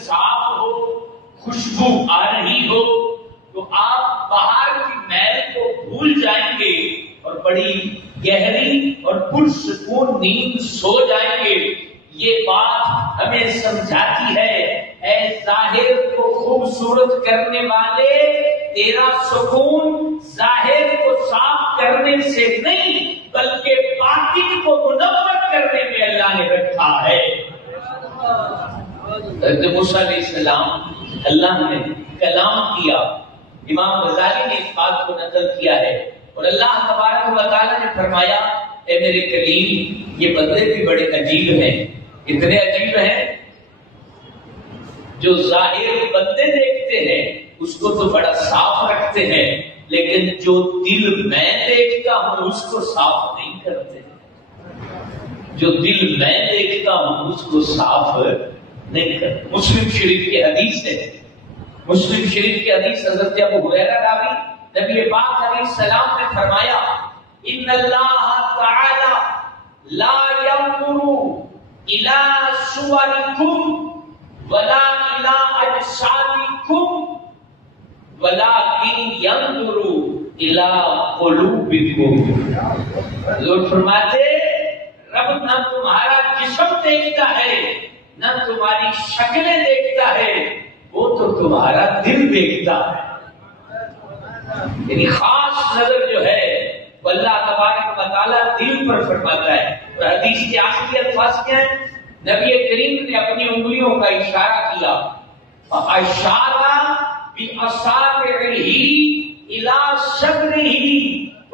صاف ہو، خوشبو آ رہی ہو، تو آپ باہر کی میل کو بھول جائیں گے اور بڑی گہری اور پرسکون نیند سو جائیں گے۔ یہ بات ہمیں سمجھاتی ہے، اے ظاہر کو خوبصورت کرنے والے، تیرا سکون ظاہر کو صاف کرنے سے نہیں بلکہ باطن کو منور کرنے میں اللہ نے رکھا ہے۔ حضرت موسیٰ علیہ السلام اللہ نے کلام کیا، امام غزالی نے اس بات کو نقل کیا ہے، اور اللہ تبارک و تعالیٰ نے فرمایا اے میرے کلیم یہ بندے بھی بڑے عجیب ہیں، اتنے عجیب ہیں جو ظاہر بندے دیکھتے ہیں اس کو تو بڑا صاف رکھتے ہیں، لیکن جو دل میں دیکھتا ہوں اس کو صاف نہیں کرتے، جو دل میں دیکھتا ہوں اس کو صاف نہیں کرتے۔ مسلم شریف کی حدیث ہے، مسلم شریف کی حدیث حضرت ابو ہریرہ راوی، نبی پاک علیہ السلام نے فرمایا ان اللہ تعالی لا ينظر الى صورکم ولا الى اجسادکم ولكن ينظر الى قلوبکم۔ حضور فرماتے رب نہ تمہارا جسم دیکھتا ہے نہ تمہاری شکلیں دیکھتا ہے، وہ تو تمہارا دل دیکھتا ہے۔ یعنی خاص نظر جو ہے وہ اللہ تبارک و تعالیٰ دل پر فرماتا ہے۔ اور حدیث کے آخری الفاظ کیا ہے؟ نبی کریم نے اپنی انگلیوں کا اشارہ کیا، اشارہ باصابعہ الی صدرہ،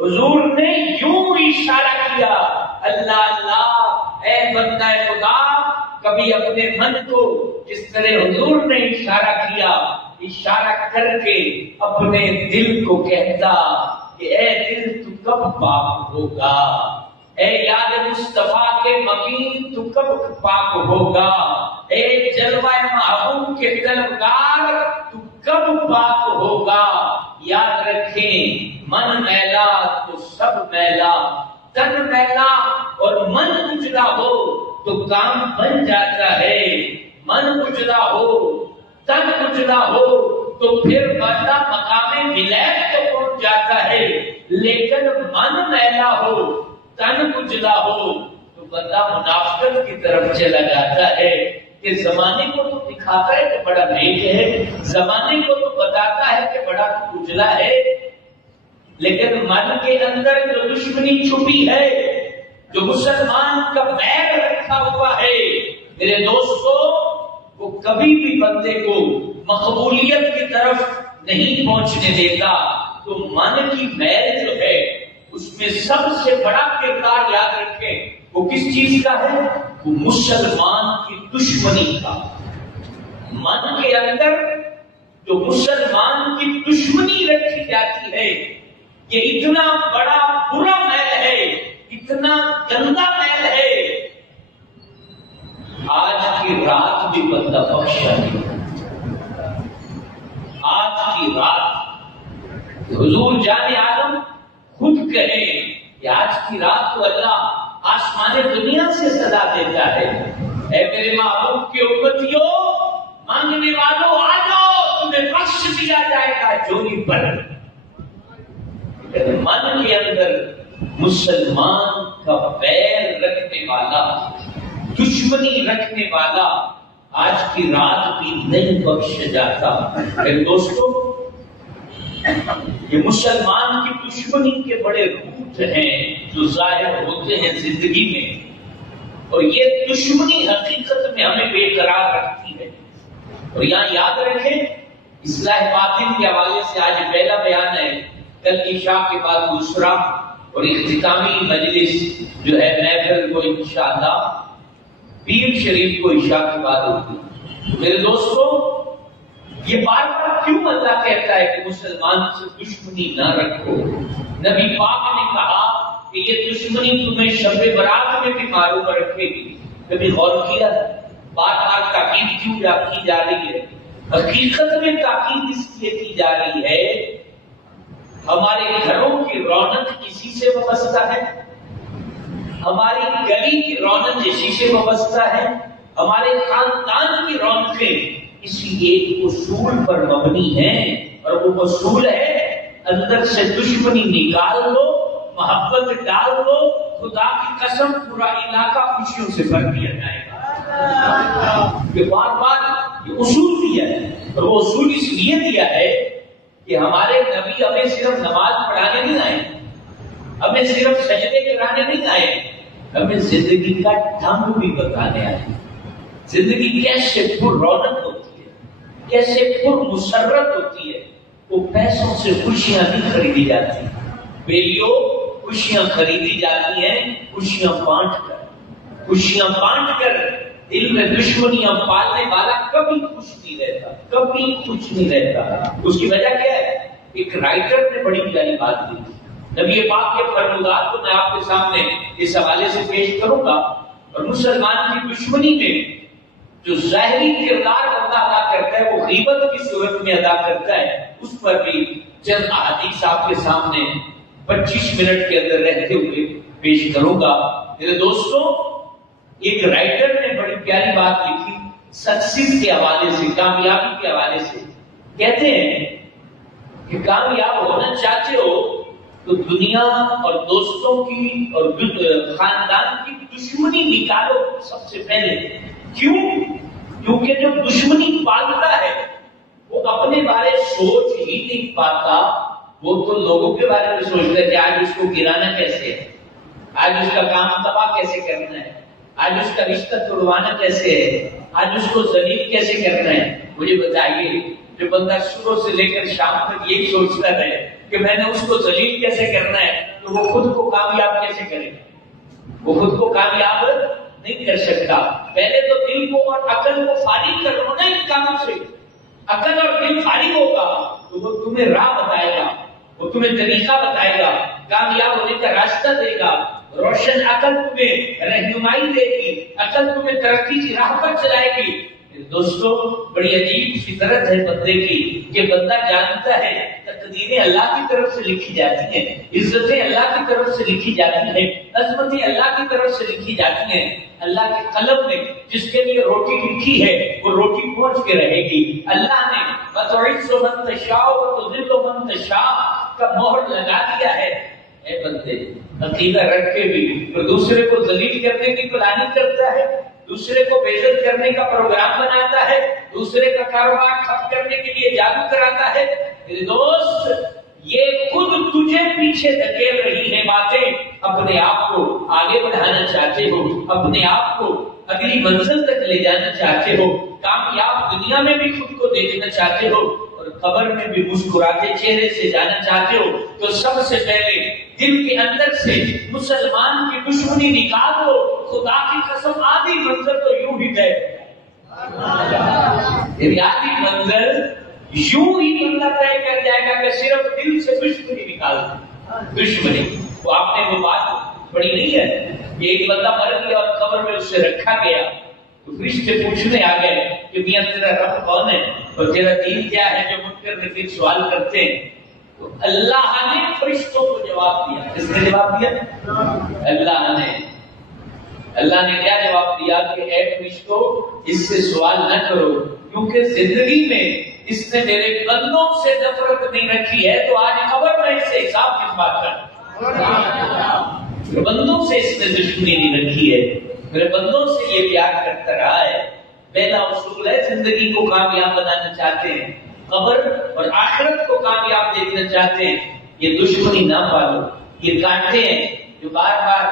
حضور نے یوں اشارہ کیا، اللہ اللہ اے بندہ خدا، کبھی اپنے من کو جس طرح حضور نے اشارہ کیا، اشارہ کر کے اپنے دل کو کہتا کہ اے دل تو کب پاک ہوگا، اے یاد مصطفیٰ کے مکین تو کب پاک ہوگا، اے جلوہ محبوب کے طلبگار تو کب پاک ہوگا۔ یاد رکھیں من میلا تو سب میلا، تن میلا اور من اجلا ہو تو کام بن جاتا ہے، من اجلا ہو تن اجلا ہو تو پھر بندہ مقام ولایت کو پہنچ جاتا ہے، لیکن من میلا ہو تن اجلا ہو تو بندہ منافقت کی طرف چلا جاتا ہے کہ زمانے کو تو دکھاتا ہے کہ بڑا نیک ہے، زمانے کو تو بتاتا ہے کہ بڑا اجلا ہے، لیکن من کے اندر جو دشمنی چھپی ہے، جو مسلمان کا ویر رکھا ہوا ہے، میرے دوستو وہ کبھی بھی بندے کو مقبولیت کی طرف نہیں پہنچنے دیتا۔ تو من کی میل جو ہے اس میں سب سے بڑا کردار یاد رکھیں وہ کس چیز کا ہے؟ وہ مسلمان کی دشمنی کا۔ من کے اندر جو مسلمان کی دشمنی رکھی جاتی ہے، یہ اتنا بڑا برا میل ہے، اتنا گندا میل ہے، آج کی رات بھی بندہ بخشا نہیں۔ آج کی رات حضور جان عالم خود کہے کہ آج کی رات تو اللہ آسمان دنیا سے صدا دیتا ہے، اے میرے محبوب کی امتیوں، مانگنے والوں آ جاؤ، تمہیں بخش دیا جائے گا جوری پر۔ من کے اندر مسلمان کا ویر رکھنے والا، دشمنی رکھنے والا آج کی رات بھی نہیں بخش جاتا۔ میرے دوستو یہ مسلمان کی دشمنی کے بڑے روٹ ہیں جو ظاہر ہوتے ہیں زندگی میں، اور یہ دشمنی حقیقت میں ہمیں بے قرار رکھتی ہے۔ اور یہاں یاد رکھیں اصلاح باطن کے حوالے سے آج پہلا بیان ہے، کل عشاء کے بعد دوسرا، اور اختتامی مجلس جو ہے محفل کو انشاءاللہ پیر شریف کو عشاء کے بعد ہوگی۔ میرے دوستو یہ بار بار کیوں اللہ کہتا ہے کہ مسلمان سے دشمنی نہ رکھو؟ نبی پاک نے کہا کہ یہ دشمنی تمہیں شب برات میں بھی معلوم رکھے گی، کبھی غور کیا بار بار تاکید کیوں کی جا رہی ہے؟ حقیقت میں تاکید اس لیے کی جا رہی ہے ہمارے گھروں کی رونق اسی سے وابستہ ہے، ہماری گلی کی رونق اسی سے وابستہ ہے، ہمارے خاندان کی رونقیں اسی ایک اصول پر مبنی ہیں، اور وہ اصول ہے اندر سے دشمنی نکال لو، محبت ڈال لو، خدا کی قسم پورا علاقہ خوشیوں سے بھر دیا جائے گا۔ یہ بار بار یہ اصول دیا ہے، اور وہ اصول اس لیے دیا ہے کہ ہمارے نبی ہمیں صرف نماز پڑھانے نہیں آئے، ہمیں صرف سجدے کرانے نہیں آئے، ہمیں زندگی کا ڈھنگ بھی بتانے آئے، زندگی کیسے پر رونق ہوتی ہے، کیسے پر مسرت ہوتی ہے۔ وہ پیسوں سے خوشیاں نہیں خریدی جاتی، بیلیوں خوشیاں خریدی جاتی ہیں خوشیاں بانٹ کر، خوشیاں بانٹ کر۔ دل میں دشمنیاں پالنے والا کبھی خوش نہیں رہتا، کبھی خوش نہیں رہتا۔ اس کی وجہ کیا ہے؟ ایک رائٹر نے بڑی پیاری بات کی، نبی پاک کے فرمودات کو میں آپ کے سامنے اس حوالے سے پیش کروں گا۔ اور مسلمان کی دشمنی میں جو ظاہری کردار بندہ ادا کرتا ہے وہ غیبت کی صورت میں ادا کرتا ہے، اس پر بھی چند احادیث آپ کے سامنے 25 منٹ کے اندر رہتے ہوئے پیش کروں گا۔ میرے دوستوں، ایک رائٹر نے بڑی پیاری بات لکھی سکسیس کے حوالے سے، کامیابی کے حوالے سے۔ کہتے ہیں کہ کامیاب ہونا چاہتے ہو تو دنیا اور دوستوں کی اور خاندان کی دشمنی نکالو سب سے پہلے۔ کیوں؟ کیونکہ جو دشمنی پالتا ہے وہ اپنے بارے سوچ ہی نہیں پاتا، وہ تو لوگوں کے بارے میں سوچتا ہے کہ آج اس کو گرانا کیسے ہے، آج اس کا کام تباہ کیسے کرنا ہے، آج اس کا رشتہ توڑوانا کیسے ہے، آج اس کو ذلیل کیسے کرنا ہے۔ مجھے بتائیے، جو بندہ صبح سے لے کر شام تک یہی سوچتا ہے کہ میں نے اس کو ذلیل کیسے کرنا ہے، تو وہ خود کو کامیاب کیسے کرے گا؟ وہ خود کو کامیاب نہیں کر سکتا۔ پہلے تو دل کو اور عقل کو فارغ کرو نا ان کاموں سے۔ عقل اور دل فارغ ہوگا تو وہ تمہیں راہ بتائے گا، وہ تمہیں طریقہ بتائے گا، کامیاب ہونے کا راستہ دے گا۔ روشن عقل تمہیں رہنمائی دے گی، عقل تمہیں ترقی کی راہ پر چلائے گی۔ دوستو، بڑی عجیب فطرت ہے بندے کی کہ بندہ جانتا ہے تقدیریں اللہ کی طرف سے لکھی جاتی ہیں، عزتیں اللہ کی طرف سے لکھی جاتی ہیں، عظمتیں اللہ کی طرف سے لکھی جاتی ہیں۔ اللہ کے قلم میں جس کے لیے روٹی لکھی ہے وہ روٹی پہنچ کے رہے گی۔ اللہ نے وَتُعِزُّ مَن تَشَاءُ وَتُذِلُّ مَن تَشَاءُ کا مہر لگا دیا ہے۔ اے بندے، عقیدہ رکھ کے بھی تو دوسرے کو ذلیل کرنے کی پلاننگ کرتا ہے، دوسرے کو بے عزت کرنے کا پروگرام بناتا ہے، دوسرے کا کاروبار ٹھپ کرنے کے لیے جادو کراتا ہے۔ میرے دوست، یہ خود تجھے پیچھے دھکیل رہی ہیں باتیں۔ اپنے آپ کو آگے بڑھانا چاہتے ہو، اپنے آپ کو اگلی منزل تک لے جانا چاہتے ہو، کامیاب دنیا میں بھی خود کو دیکھنا چاہتے ہو اور قبر میں بھی مسکراتے چہرے سے جانا چاہتے ہو، تو سب سے پہلے دل کے اندر سے مسلمان کی دشمنی نکال دو۔ خدا کی قسم آدھی منزل تو یوں ہی طے، آدھی منزل یوں ہی بندہ طے کر جائے گا کہ صرف دل سے دشمنی نکال دو۔ دشمنی تو آپ نے وہ بات پڑھی نہیں ہے کہ ایک بندہ مر گیا اور قبر میں اسے رکھا گیا تو فرشتے پوچھنے آ گئے کہ میاں تیرا رب کون ہے اور تیرا دین کیا ہے، جو منکر نکیر سوال کرتے ہیں۔ تو اللہ نے فرشتوں کو جواب دیا۔ کس نے جواب دیا؟ اللہ نے کیا جواب دیا کہ اے فرشتوں، اس سے سوال نہ کرو، کیونکہ زندگی میں اس نے میرے بندوں سے نفرت نہیں رکھی ہے، تو آج قبر میں اس سے حساب کس بات کا؟ بندوں سے اس نے دشمنی نہیں رکھی ہے، میرے بندوں سے یہ پیار کرتا رہا ہے۔ پہلا اصول ہے، زندگی کو کامیاب بنانا چاہتے ہیں، قبر اور آخرت کو کامیاب دیکھنا چاہتے ہیں، یہ دشمنی نہ پالو۔ یہ کانٹے ہیں جو بار بار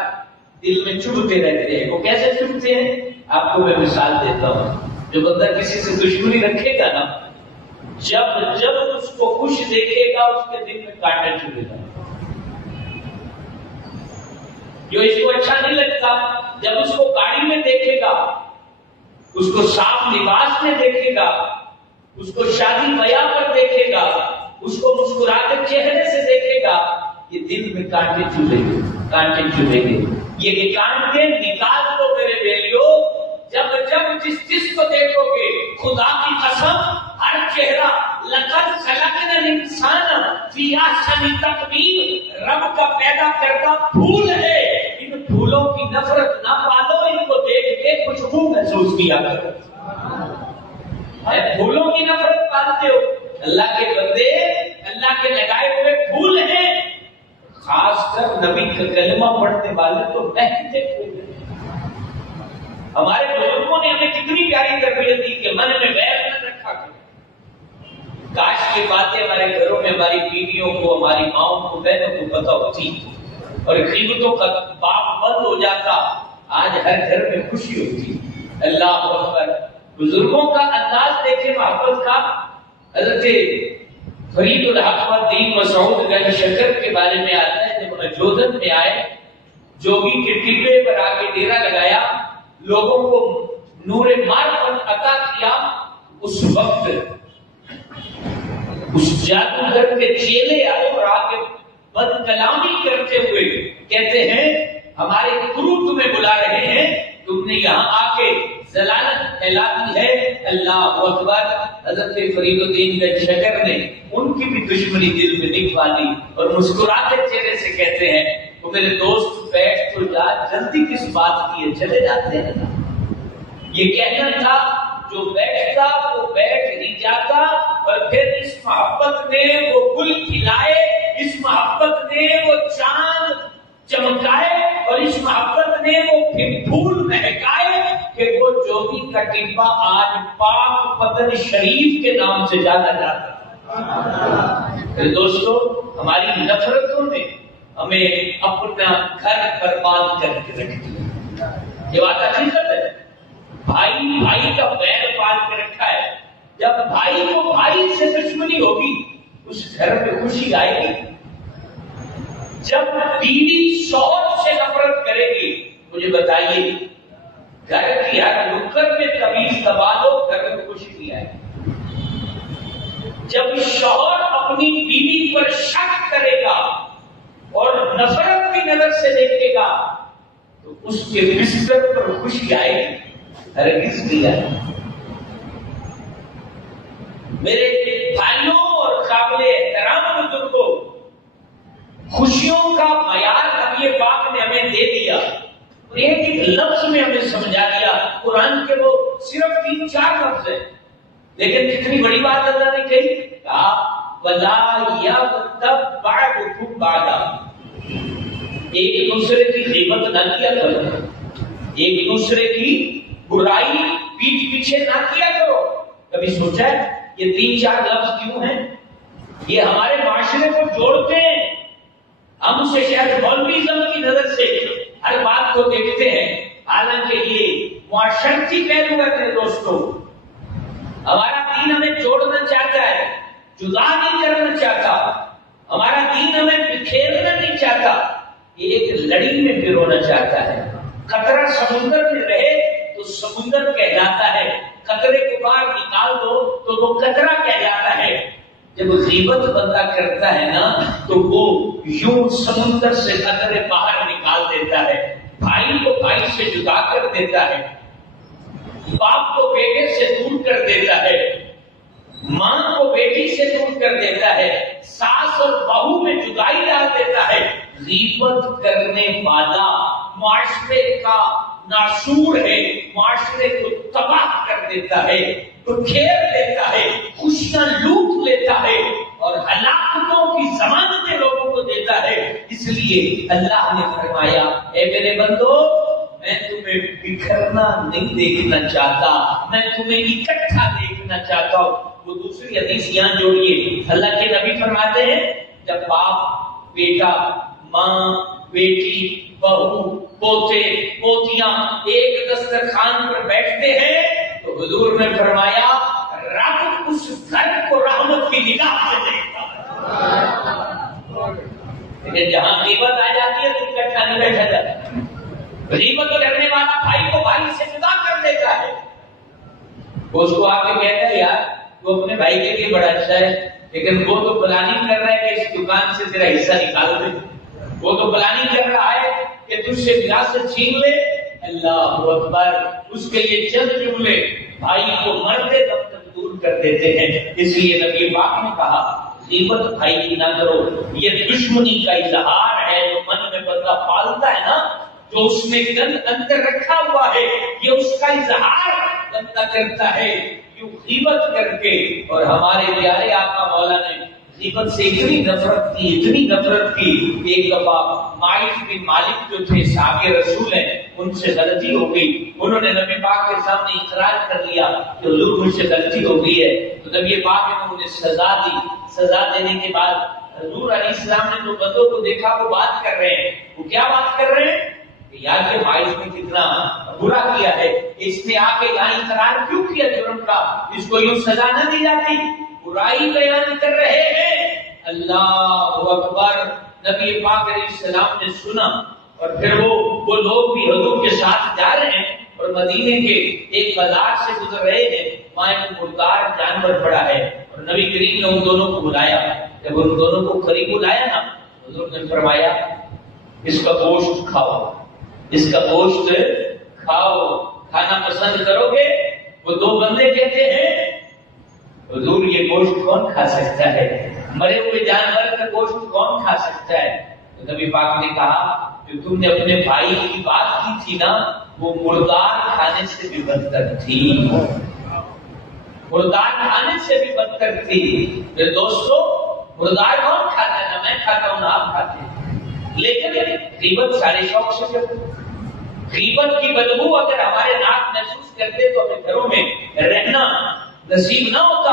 دل میں چبھتے رہتے ہیں۔ وہ کیسے چبھتے ہیں؟ آپ کو میں مثال دیتا ہوں۔ جو بندہ کسی سے دشمنی رکھے گا نا، جب اس کو خوش دیکھے گا اس کے دل میں کانٹا چبھے گا۔ جو اس کو اچھا نہیں لگتا، جب اس کو گاڑی میں دیکھے گا، اس کو صاف لباس میں دیکھے گا، اس کو شادی بیاہ پر دیکھے گا، اس کو مسکراتے چہرے سے دیکھے گا، یہ دل میں کانٹے چبھیں گے، کانٹے چبھیں گے۔ یہ کانٹے نکال دو میرے بیلیو۔ جب جس کو دیکھو گے، خدا کی قسم، ہر چہرہ لقد خلقنا الانسان فی احسن تقویم، رب کا پیدا کردہ پھول ہے۔ ان پھولوں کی نفرت نہ پالو، ان کو دیکھ کے خوشبو محسوس کیا کرو۔ پھولوں کی نفرت پالتے ہو؟ اللہ کے بندے اللہ کے لگائے ہوئے پھول ہیں، خاص کر نبی کا کلمہ پڑھنے والے تو مہکتے پھول ہیں۔ ہمارے بزرگوں نے ہمیں کتنی پیاری تربیت دی کہ من میں ویر نہ رکھا کرے۔ کاش کی باتیں ہمارے گھروں میں ہماری بیویوں کو، ہماری ماؤں کو، بہنوں کو پتہ ہوتی اور غیبتوں کا باب بند ہو جاتا، آج ہر گھر میں خوشی ہوتی۔ اللہ اکبر۔ بزرگوں کا انداز دیکھیں محبت کا۔ حضرت فرید الحق الدین مسعود گنج شکر کے بارے میں آتا ہے، جب حجودن میں آئے، جوگی کے ٹبے پر آ کے ڈیرا لگایا، لوگوں کو نور معرفت عطا کیا، اس وقت اس جادوگر کے چیلے آئے اور آگے بد کلامی کرتے ہوئے کہتے ہیں ہمارے گرو تمہیں بلا رہے ہیں، تم نے یہاں آ کے ضلالت پھیلاتی ہے۔ اللہ اکبر۔ حضرت فرید الدین گنج شکر نے ان کی بھی دشمنی دل میں نہیں پالی اور مسکراتے چہرے سے کہتے ہیں تو میرے دوست بیٹھ تو جا، جلدی کس بات کی ہے، چلے جاتے ہیں۔ یہ کہنا تھا جو بیٹھتا وہ بیٹھ ہی جاتا، اور پھر اس محبت نے وہ گل کھلائے، اس محبت نے وہ چاند چمکائے، اور اس محبت نے وہ پھر پھول مہکائے کہ وہ جوگی کا ٹبا آج پاک پتن شریف کے نام سے جانا جاتا۔ پھر دوستو، ہماری نفرتوں نے ہمیں اپنا گھر برباد کر کے رکھ دیا۔ یہ بات حقیقت ہے۔ بھائی بھائی کا ویر پال کے رکھا ہے، جب بھائی کو بھائی سے دشمنی ہوگی اس گھر میں خوشی آئے گی۔ جب بیوی شوہر سے نفرت کرے گی، مجھے بتائیے گھر کی ہر نکڑ میں تمیز دبا دو، گھر میں خوشی نہیں آئے گی۔ جب شوہر اپنی بیوی پر شک کرے گا اور نفرت کی نظر سے دیکھے گا تو اس کے بستر پر خوشی آئے گی، ہرگز نہیں آئے گی۔ میرے بھائیوں اور قابل احترام بزرگوں، خوشیوں کا معیار اب یہ پاک نے ہمیں دے دیا اور ایک لفظ میں ہمیں سمجھا دیا۔ قرآن کے وہ صرف 3-4 لفظ ہیں، لیکن کتنی بڑی بات اللہ نے کہی، کہا وَلَا يَغْتَبْ بَعْضُكُمْ بَعْضًا، ایک دوسرے کی غیبت نہ کیا کرو، ایک دوسرے کی برائی پیٹھ پیچھے نہ کیا کرو۔ کبھی سوچا ہے یہ 3-4 لفظ کیوں ہیں؟ یہ ہمارے معاشرے کو جوڑتے ہیں۔ ہم اسے شاید مولویزم کی نظر سے ہر بات کو دیکھتے ہیں، حالانکہ یہ معاشرتی پہلو ہے۔ میرے دوستوں، ہمارا دین ہمیں جوڑنا چاہتا ہے، جدا نہیں کرنا چاہتا۔ ہمارا دین ہمیں بکھیرنا نہیں چاہتا، ایک لڑی میں پرونا چاہتا ہے۔ قطرہ سمندر میں رہے تو سمندر کہلاتا ہے، قطرے کو باہر نکال دو تو وہ قطرہ کہلاتا ہے۔ جب غیبت بندہ کرتا ہے نا تو وہ یوں سمندر سے قطرے باہر نکال دیتا ہے، بھائی کو بھائی سے جدا کر دیتا ہے، باپ کو بیٹے سے دور کر دیتا ہے، ماں کو بیٹی سے دور کر دیتا ہے، ساس اور بہو میں جدائی ڈال دیتا ہے۔ غیبت کرنے والا معاشرے کا ناشور ہے، معاشرے کو تباہ کر دیتا ہے، بکھیر دیتا ہے، خوشیاں لوٹ لیتا ہے اور ہلاکتوں کی ضمانتیں لوگوں کو دیتا ہے۔ اس لیے اللہ نے فرمایا اے میرے بندو، میں تمہیں بکھرنا نہیں دیکھنا چاہتا، میں تمہیں اکٹھا دیکھنا چاہتا ہوں۔ وہ دوسری حدیث یہاں جوڑیے، اللہ کے نبی فرماتے ہیں جب باپ بیٹا، ماں بیٹی، بہو پوتے پوتیاں ایک دسترخوان پر بیٹھتے ہیں تو حضور نے فرمایا رب اس گھر کو رحمت کی نگاہ سے دیکھتا ہے۔ لیکن جہاں غیبت آ جاتی ہے تو اکٹھا نہیں بیٹھا جاتا۔ غیبت کرنے والا بھائی کو بھائی سے جدا کر دیتا ہے، وہ اس کو آ کے کہتا ہے یار وہ اپنے بھائی کے لیے بڑا اچھا ہے، لیکن وہ تو پلاننگ کر رہا ہے کہ اس دکان سے تیرا حصہ نکال دے، وہ تو پلاننگ کر رہا ہے کہ تجھ سے وراثت چھین لے۔ اللہ اکبر۔ اس کے لیے چند جملے بھائی کو مرتے دم تک دور کر دیتے ہیں۔ اس لیے نبی پاک نے کہا غیبت بھائی کی نہ کرو، یہ دشمنی کا اظہار ہے جو من میں بندہ پالتا ہے نا، جو اس میں گند اندر رکھا ہوا ہے، یہ اس کا اظہار بندہ کرتا ہے۔ یوں غیبت کر کے. اور ہمارے پیارے آقا مولا نے غیبت سے اتنی نفرت کی. ایک دفعہ مائز بن مالک جو تھے صحابی رسول ہیں، ان سے غلطی ہو گئی. انہوں نے نبی پاک کے سامنے اقرار کر لیا کہ حضور مجھ سے غلطی ہو گئی ہے. تو نبی پاک نے انہیں سزا دی. سزا دینے کے بعد حضور علیہ السلام نے تو بندوں کو دیکھا وہ بات کر رہے ہیں. وہ کیا بات کر رہے ہیں کہ یار یہ مائز نے کتنا برا کیا ہے، اس نے آ کے یہاں اقرار کیوں کیا جرم کا، اس کو یوں سزا نہ دی جاتی. برائی بیان کر رہے ہیں. اللہ اکبر. نبی پاک علیہ السلام نے سنا اور پھر وہ لوگ بھی حضور کے ساتھ جا رہے ہیں اور مدینے کے ایک بازار سے گزر رہے ہیں. وہاں ایک مردار جانور پڑا ہے اور نبی کریم نے ان دونوں کو بلایا. جب ان دونوں کو قریب بلایا نا، حضور نے فرمایا اس کا گوشت کھاؤ، اس کا گوشت کھاؤ، کھانا پسند کرو گے؟ وہ دو بندے کہتے ہیں حضور یہ گوشت کون کھا سکتا ہے، مرے ہوئے جانور کا گوشت کون کھا سکتا ہے؟ تو نبی پاک نے کہا کہ تم نے اپنے بھائی کی بات کی تھی نا، وہ مردار کھانے سے بھی بدتر تھی. مردار کھانے سے بھی بدتر تھی. میرے دوستو، مردار کون کھاتا ہے؟ نہ میں کھاتا ہوں نہ آپ کھاتے ہیں. لیکن غیبت سارے شوق سے کرتے. غیبت کی بدبو اگر ہمارے ناک محسوس کرتے تو ہمیں گھروں میں رہنا نصیب نہ ہوتا.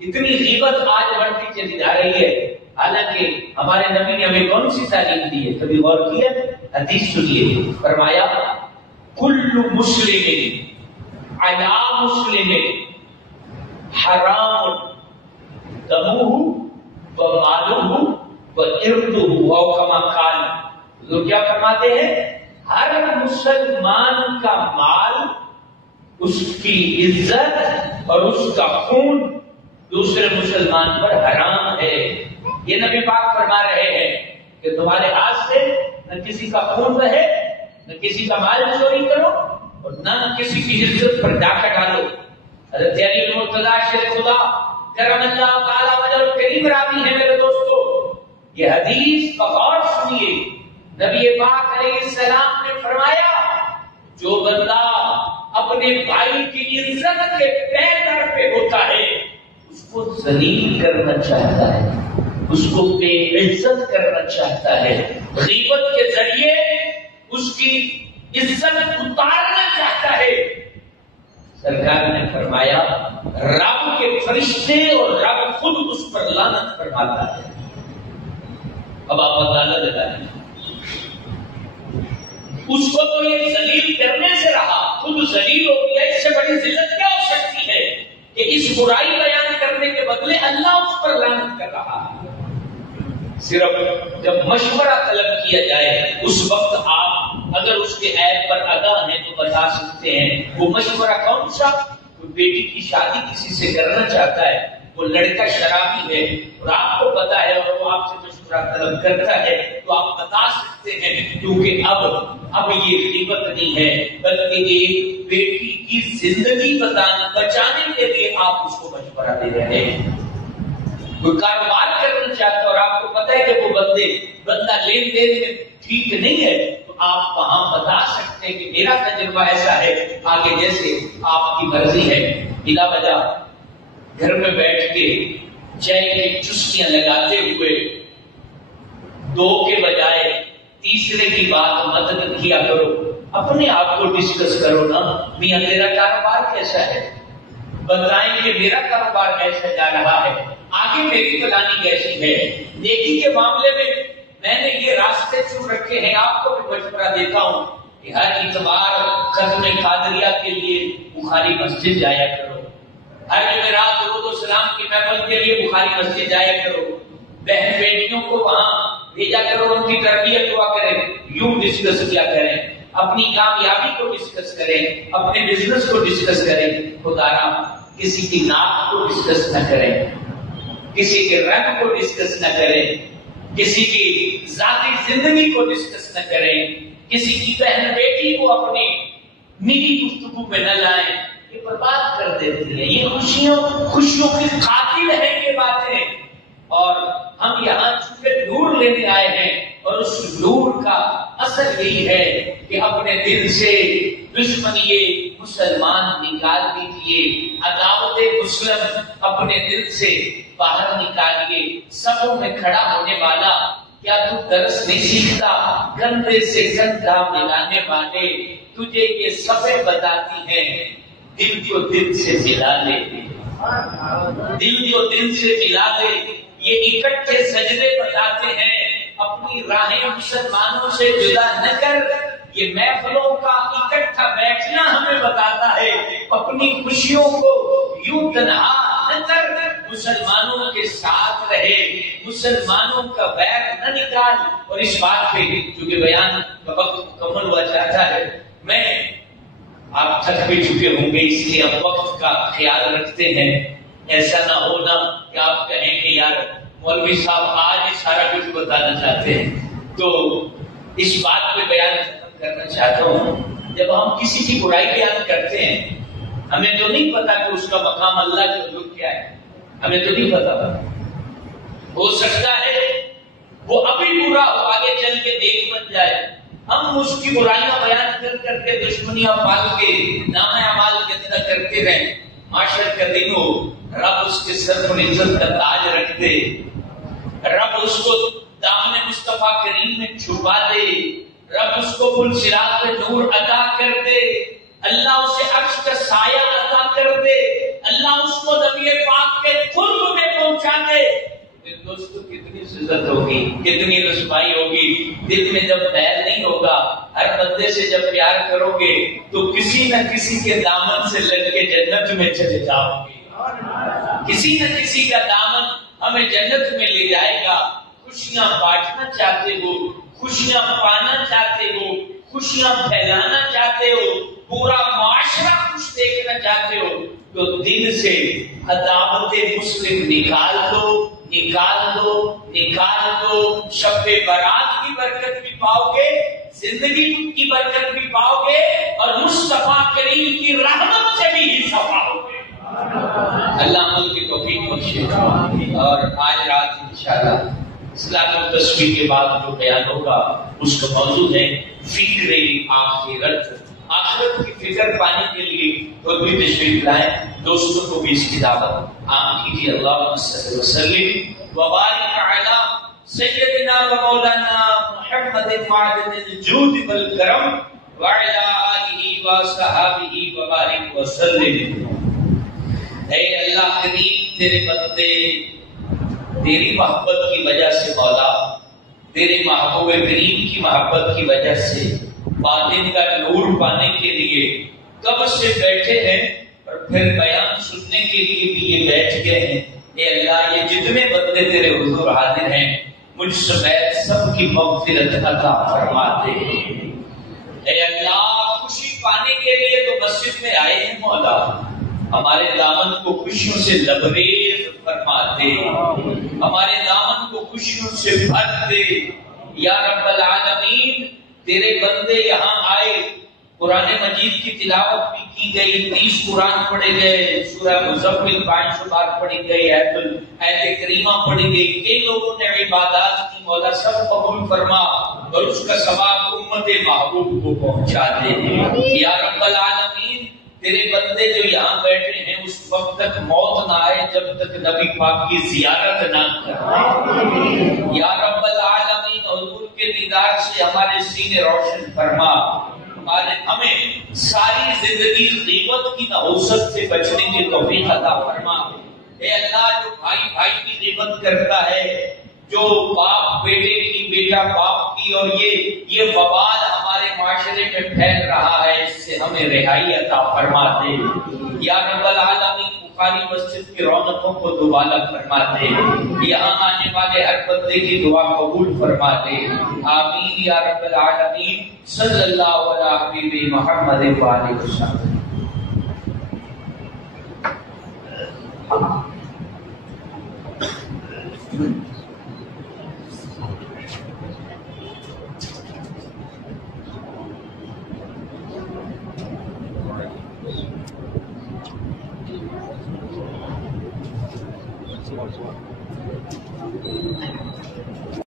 اتنی غیبت آج بڑھتی چلی جا رہی ہے. حالانکہ ہمارے نبی نے ہمیں کون سی تعلیم دی ہے؟ کبھی غور کیا؟ حدیث سنیے. فرمایا کل مسلم علی مسلم حرام دمہ ومالہ وعرضہ او کما قال. لوگ کیا فرماتے ہیں؟ ہر مسلمان کا مال، اس کی عزت اور اس کا خون دوسرے مسلمان پر حرام ہے. یہ نبی پاک فرما رہے ہیں کہ تمہارے ہاتھ سے نہ کسی کا خون رہے، نہ کسی کا مال چوری کرو اور نہ کسی کی عزت پر ڈاکہ ڈالو. حضرت علی المرتضیٰ شیخ خدا کرم اللہ تعالی وجہ کریم راوی ہے. میرے دوستو، یہ حدیث کا غور سنیے. نبی پاک علیہ السلام نے فرمایا جو بندہ اپنے بھائی کی عزت کے پیکر پہ ہوتا ہے اس کو ذلیل کرنا چاہتا ہے، اس کو بے عزت کرنا چاہتا ہے، غیبت کے ذریعے اس کی عزت اتارنا چاہتا ہے. سرکار نے فرمایا رب کے فرشتے اور رب خود اس پر لعنت فرماتا ہے. اب آپ اندازہ لگائیں، اس کو تو یہ ذلیل کرنے سے رہا، خود ذلیل ہو گیا. اس سے بڑی ذلت کیا ہو سکتی ہے کہ اس برائی بیان کرنے کے بدلے اللہ اس پر لعنت کر رہا ہے. صرف جب مشورہ طلب کیا جائے اس وقت آپ اگر اس کے عیب پر آگاہ ہیں تو بتا سکتے ہیں. وہ مشورہ کون سا؟ کوئی بیٹی کی شادی کسی سے کرنا چاہتا ہے، وہ لڑکا شرابی ہے اور آپ کو پتا ہے اور وہ آپ سے مشورہ طلب کرتا ہے تو آپ بتا سکتے ہیں، کیونکہ اب یہ غیبت نہیں ہے بلکہ ایک بیٹی کی زندگی بچانے کے لیے آپ اس کو مشورہ دے رہے ہیں. کوئی کاروبار کرنا چاہتا ہے اور آپ کو پتا ہے کہ وہ بندہ لین دین میں ٹھیک نہیں ہے تو آپ وہاں بتا سکتے ہیں کہ میرا تجربہ ایسا ہے. آگے جیسے آپ کی مرضی ہے، بلا وجہ گھر میں بیٹھ کے چائے کی چسکیاں لگاتے ہوئے دو کے بجائے تیسرے کی بات مت کیا کرو. اپنے آپ کو ڈسکس کرو نا، میاں تیرا کاروبار کیسا ہے، بتائیں کہ میرا کاروبار کیسا جا رہا ہے، آگے میری پلانی کیسی ہے. نیکی کے معاملے میں نے یہ راستے چن رکھے ہیں. آپ کو بھی مشورہ دیتا ہوں کہ ہر اتوار ختم قادریہ کے لیے بخاری مسجد جایا کرو، ہر جمعرات درود و سلام کی محفل کے لیے بخاری مسجد جایا کرو، بہن بیٹیوں کو وہاں بھیجا کرو، ان کی تربیت ہوا کریں، یوں ڈسکس کیا کریں، اپنی کامیابی کو ڈسکس کریں، اپنے بزنس کو ڈسکس کریں. خدا را کسی کی ناک کو ڈسکس نہ کریں، کسی کے رنگ کو ڈسکس نہ کریں، کسی کی ذاتی زندگی کو ڈسکس نہ کریں، کسی کی بہن بیٹی کو اپنی میری گفتگو میں نہ لائیں. یہ برباد کر دیتی ہے. یہ خوشیوں کی قاتل ہے یہ باتیں. اور ہم یہاں چونکہ نور لینے آئے ہیں اور اس نور کا اثر یہی ہے کہ اپنے دل سے دشمنی مسلمان نکال دیجیے، عداوت مسلم اپنے دل سے باہر نکالیے۔ سبوں میں کھڑا ہونے والا، کیا تو درس نہیں سیکھتا؟ کندھے سے کندھا ملانے والے تجھے یہ صفیں بتاتی ہیں، دل کو دل سے ملا لے، دل کو دل سے ملا لے۔ یہ اکٹھے سجدے بتاتے ہیں، اپنی راہیں مسلمانوں سے جدا نہ کر۔ یہ محفلوں کا اکٹھا بیٹھنا ہمیں بتاتا ہے، اپنی خوشیوں کو یوں تنہا نہ کر، مسلمانوں کے ساتھ رہے، مسلمانوں کا ویر نہ نکال۔ اور اس بات پہ چونکہ بیان کا وقت مکمل ہوا چاہتا ہے، میں آپ تھک بھی چکے ہوں گے، اس لیے اب وقت کا خیال رکھتے ہیں۔ ایسا نہ ہونا کہ آپ کہیں کہ یار مولوی صاحب آج ہی سارا کچھ بتانا چاہتے ہیں، تو اس بات پہ بیان ختم کرنا چاہتا ہوں۔ جب ہم کسی کی برائی بیان کرتے ہیں، ہمیں تو نہیں پتا کہ اس کا مقام اللہ کے حضور کیا ہے، ہمیں تو نہیں پتا۔ ہو سکتا ہے وہ ابھی برا ہو، آگے چل کے دیکھ بن جائے، ہم اس کی برائیاں بیان کر کر کے دشمنیاں پال کے نام اعمال گندہ کرتے رہیں۔ معاشرت کا دن ہو، رب اس کے سر پر عزت کا تاج رکھ دے، رب اس کو دامن مصطفیٰ کریم میں چھپا دے، رب اس کو پل صراط پہ نور عطا کر دے، اللہ اسے عرش کا سایہ عطا کر دے، اللہ اس کو نبی پاک کے قرب میں پہنچا دے۔ پھر دوستو کتنی عزت ہوگی، کتنی رسوائی ہوگی۔ دل میں جب خیر نہیں ہوگا، ہر بندے سے جب پیار کرو گے تو کسی نہ کسی کے دامن سے لگ کے جنت میں چلے جاؤ گے، کسی نہ کسی کا دامن ہمیں جنت میں لے جائے گا۔ خوشیاں بانٹنا چاہتے ہو، خوشیاں پانا چاہتے ہو، خوشیاں پھیلانا چاہتے ہو، پورا معاشرہ خوش دیکھنا چاہتے ہو، تو دل سے عداوت مسلم نکال دو، نکال دو، نکال دو۔ شب برات کی برکت بھی پاؤ گے، زندگی کی برکت بھی پاؤ گے، اور مصطفیٰ کریم کی رحمت سے بھی حصہ پاؤ گے۔ اللہ عمل کی توفیق بخشے۔ اور آج رات انشاءاللہ صلاۃ التسبیح کے بعد جو بیان ہوگا اس کا موضوع ہے فکر آخرت۔ آخرت کی فکر پانے کے لیے خود بھی تشریف لائیں، دوستوں کو بھی اس کی دعوت عام کیجیے۔ اللہم صلی وسلم وبارک علی سیدنا و مولانا محمد معدن الجود والکرم وعلی آلہ وصحبہ وبارک وسلم۔ اے اللہ کریم، تیرے بندے تیری محبت کی وجہ سے مولا، تیرے محبوب کریم کی محبت کی وجہ سے باطن کا نور پانے کے لیے کب سے بیٹھے ہیں، اور پھر بیان سننے کے لیے بھی یہ بیٹھ گئے ہیں۔ اے اللہ، یہ جتنے بندے تیرے حضور حاضر ہیں، مجھ سمیت سب کی مغفرت عطا فرما دے۔ اے اللہ، خوشی پانے کے لیے تو مسجد میں آئے ہیں مولا، ہمارے دامن کو خوشیوں سے لبریز فرما دے، ہمارے دامن کو خوشیوں سے بھر دے یا رب العالمین۔ تیرے بندے یہاں آئے، قرآن مجید کی تلاوت بھی کی گئی، 30 قرآن پڑھے گئے، سورہ مزمل 500 بار پڑھی گئی، آیت کریمہ پڑھی گئی، کئی لوگوں نے عبادات کی، مولا سب قبول فرما اور اس کا ثواب امت محبوب کو پہنچا دے یا رب العالمین۔ تیرے بندے جو یہاں بیٹھے ہیں اس وقت تک موت نہ آئے جب تک نبی پاک کی زیارت نہ کریں یا رب العالمین۔ حضور کے دیدار سے ہمارے سینے روشن فرما، ہمیں ساری زندگی غیبت کی نحوست سے بچنے کی توفیق عطا فرما۔ اے اللہ، جو بھائی بھائی کی غیبت کرتا ہے، جو باپ بیٹے کی، بیٹا باپ کی، اور یہ وبال ہمارے معاشرے میں پھیل رہا ہے، اس سے ہمیں رہائی عطا فرما دے یا رب العالمین۔ بخاری مسجد کی رونقوں کو دوبالا فرما دے، یہاں آنے والے ہر بندے کی دعا قبول فرما دے، آمین یا رب العالمین۔ صلی اللہ علیہ محمد وآلہ وسلم۔